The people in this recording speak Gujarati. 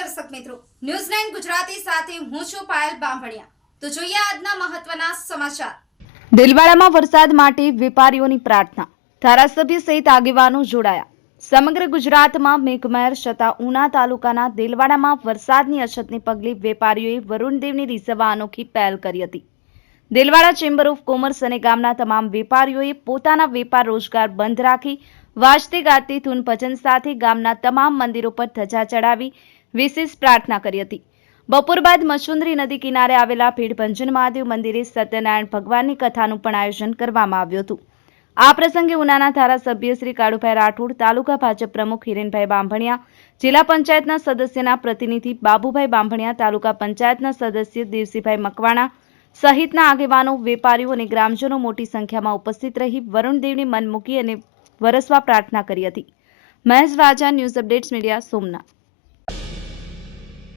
દર્શક મિત્રો ન્યૂઝ નાઇન ગુજરાતી સાથે હું છું પાયલ બાંભણિયા. તો જોઈએ આજના મહત્વના સમાચાર. દિલવાડામાં વરસાદ માટે વેપારીઓની પ્રાર્થના. ધારાસભ્ય સહિત આગેવાનો જોડાયા. સમગ્ર ગુજરાતમાં મેઘમહેર છતાં ઉના તાલુકાના દિલવાડામાં વરસાદની અછતને પગલે વેપારીઓએ વરુણદેવને રીઝવવા અનોખી પહેલ કરી હતી. દિલવાડા ચેમ્બર ઓફ કોમર્સ અને ગામના તમામ વેપારીઓએ પોતાના વેપાર રોજગાર બંધ રાખી, વાજતે ગાજતે ધૂન ભજન સાથે ગામના તમામ મંદિરો પર ધજા ચડાવી વિશેષ પ્રાર્થના કરી હતી. બપોર બાદ મસુંદરી નદી કિનારે આવેલા ભીડભંજન મહાદેવ મંદિરે સત્યનારાયણ ભગવાનની કથાનું પણ આયોજન કરવામાં આવ્યું હતું. આ પ્રસંગે ઉનાના ધારાસભ્ય શ્રી કાળુભાઈ રાઠોડ, તાલુકા ભાજપ પ્રમુખ હિરેનભાઈ બાંભણિયા, જિલ્લા પંચાયતના સદસ્યના પ્રતિનિધિ બાબુભાઈ બાંભણિયા, તાલુકા પંચાયતના સદસ્ય દેવસીભાઈ મકવાણા સહિતના આગેવાનો, વેપારીઓ અને ગ્રામજનો મોટી સંખ્યામાં ઉપસ્થિત રહી વરુણદેવની મન મૂકી અને વરસવા પ્રાર્થના કરી હતી. Mahesh Vaja, news updates media Somnath.